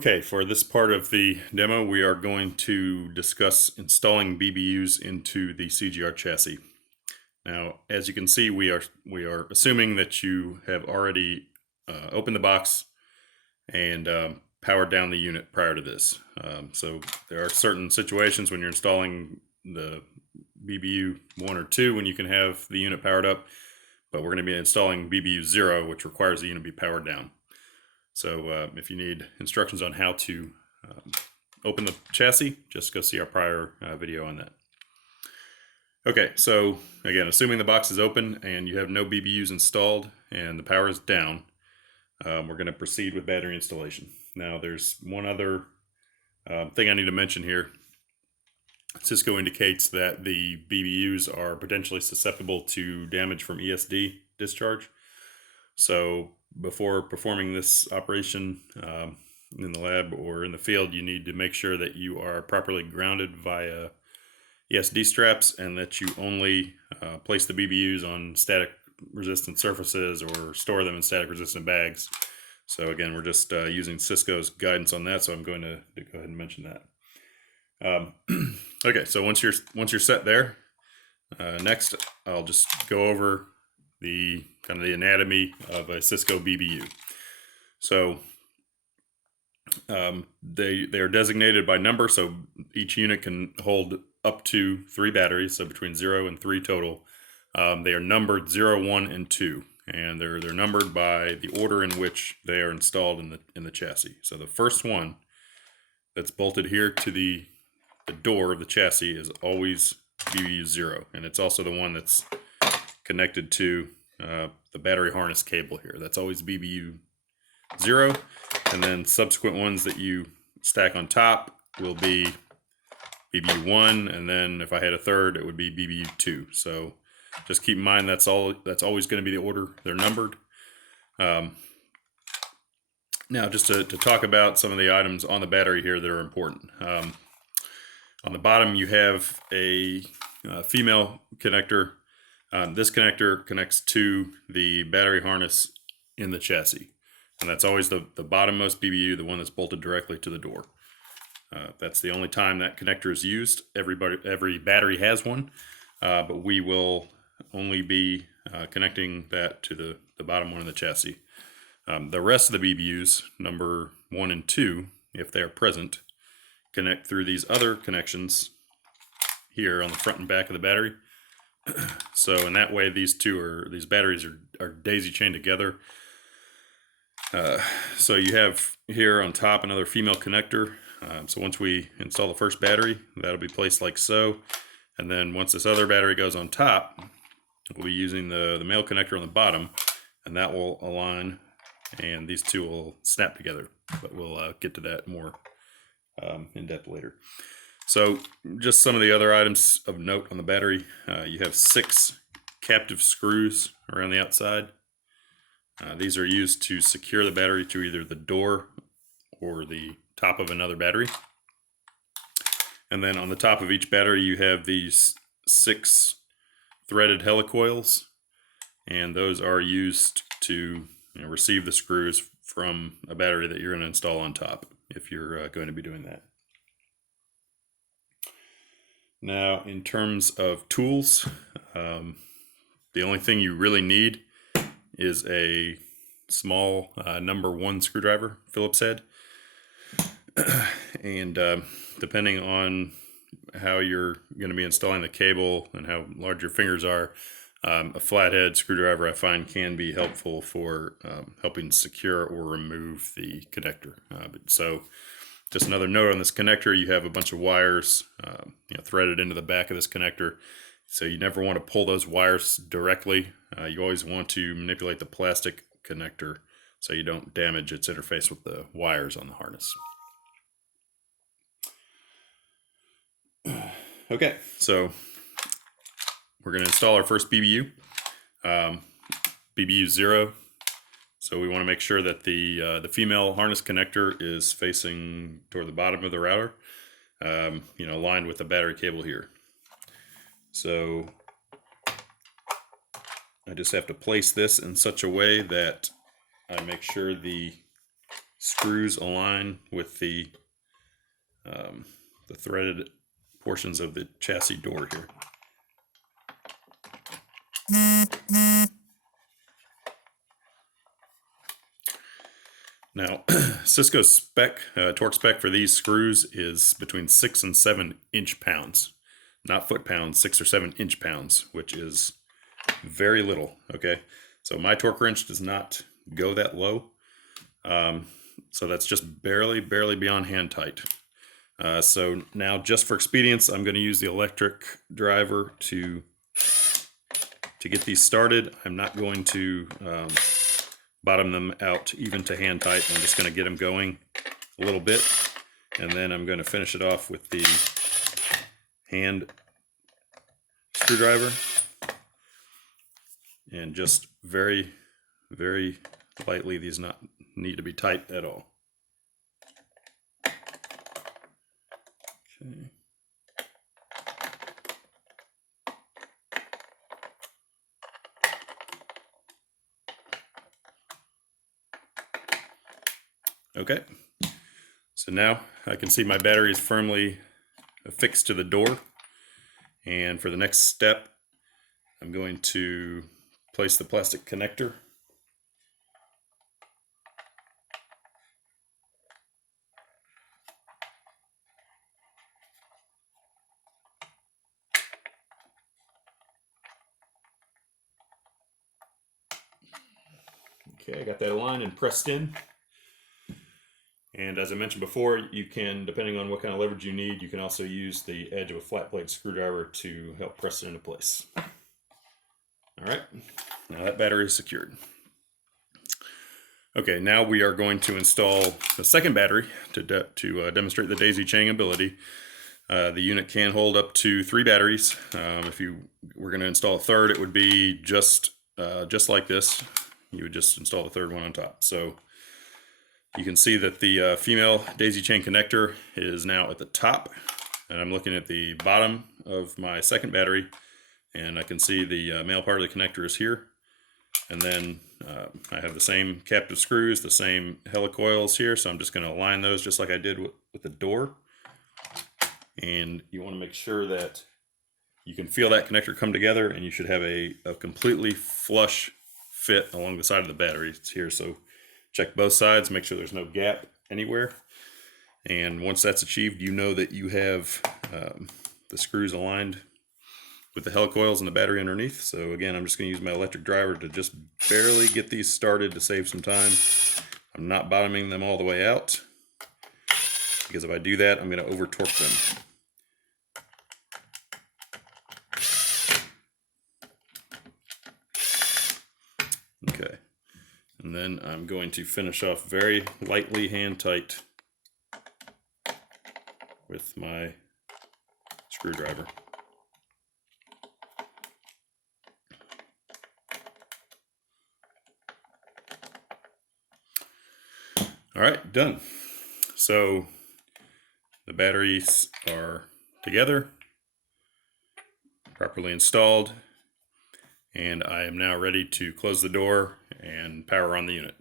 Okay, for this part of the demo, we are going to discuss installing BBUs into the CGR chassis. Now, as you can see, we are assuming that you have already opened the box and powered down the unit prior to this. So there are certain situations when you're installing the BBU 1 or 2 when you can have the unit powered up, but we're going to be installing BBU 0, which requires the unit to be powered down. So if you need instructions on how to open the chassis, just go see our prior video on that. Okay, so again, assuming the box is open and you have no BBUs installed and the power is down, we're going to proceed with battery installation. Now there's one other thing I need to mention here. Cisco indicates that the BBUs are potentially susceptible to damage from ESD discharge. So before performing this operation in the lab or in the field, you need to make sure that you are properly grounded via ESD straps and that you only place the BBUs on static resistant surfaces or store them in static resistant bags. So again, we're just using Cisco's guidance on that, so I'm going to go ahead and mention that. Okay, so once you're set there, next I'll just go over the kind of the anatomy of a Cisco BBU. So they are designated by number, so each unit can hold up to 3 batteries, so between 0 and 3 total. They are numbered 0, 1, and 2, and they're numbered by the order in which they are installed in the chassis. So the first one that's bolted here to the door of the chassis is always BBU 0, and it's also the one that's connected to the battery harness cable here. That's always BBU 0, and then subsequent ones that you stack on top will be BBU 1, and then if I had a third, it would be BBU 2. So just keep in mind that's always going to be the order they're numbered. Now, just to talk about some of the items on the battery here that are important. On the bottom, you have a female connector. This connector connects to the battery harness in the chassis, and that's always the bottommost BBU, the one that's bolted directly to the door. That's the only time that connector is used. Every battery has one, but we will only be connecting that to the bottom one of the chassis. The rest of the BBUs, number 1 and 2, if they are present, connect through these other connections here on the front and back of the battery. So in that way, these batteries are daisy chained together. So you have here on top another female connector. So once we install the first battery, that'll be placed like so. And then once this other battery goes on top, we'll be using the male connector on the bottom, and that will align, and these two will snap together. But we'll get to that more in depth later. So just some of the other items of note on the battery. You have 6 captive screws around the outside. These are used to secure the battery to either the door or the top of another battery. And then on the top of each battery, you have these 6 threaded helicoils, and those are used to receive the screws from a battery that you're going to install on top if you're going to be doing that. Now, in terms of tools, the only thing you really need is a small number 1 screwdriver, Phillips head. And depending on how you're going to be installing the cable and how large your fingers are, a flathead screwdriver I find can be helpful for helping secure or remove the connector. So just another note on this connector, you have a bunch of wires threaded into the back of this connector. So you never want to pull those wires directly. You always want to manipulate the plastic connector so you don't damage its interface with the wires on the harness. Okay, so we're going to install our first BBU, BBU 0. So we want to make sure that the female harness connector is facing toward the bottom of the router, aligned with the battery cable here. So I just have to place this in such a way that I make sure the screws align with the threaded portions of the chassis door here. Now, Cisco torque spec for these screws is between 6 and 7 inch-pounds, not foot-pounds, 6 or 7 inch-pounds, which is very little. Okay, so my torque wrench does not go that low, so that's just barely beyond hand tight. So now, just for expedience, I'm going to use the electric driver to get these started. I'm not going to bottom them out even to hand tight. I'm just going to get them going a little bit, and then I'm going to finish it off with the hand screwdriver, and just very lightly. These not need to be tight at all. Okay. Okay, so now I can see my battery is firmly affixed to the door, and for the next step I'm going to place the plastic connector. Okay, I got that aligned and pressed in. And as I mentioned before, you can, depending on what kind of leverage you need, you can also use the edge of a flat blade screwdriver to help press it into place. All right, now that battery is secured. Okay, now we are going to install the second battery to demonstrate the daisy chain ability. The unit can hold up to 3 batteries. If you were going to install a third, it would be just like this. You would just install the third one on top. So you can see that the female daisy chain connector is now at the top, and I'm looking at the bottom of my second battery, and I can see the male part of the connector is here. And then I have the same captive screws, the same helicoils here, so I'm just going to align those just like I did with the door. And you want to make sure that you can feel that connector come together, and you should have a completely flush fit along the side of the battery. It's here, so check both sides, make sure there's no gap anywhere. And once that's achieved, you know that you have the screws aligned with the helicoils and the battery underneath. So again, I'm just going to use my electric driver to just barely get these started to save some time. I'm not bottoming them all the way out, because if I do that, I'm going to over torque them. Okay, and then I'm going to finish off very lightly hand tight with my screwdriver. All right, done. So the batteries are together, properly installed, and I am now ready to close the door and power on the unit.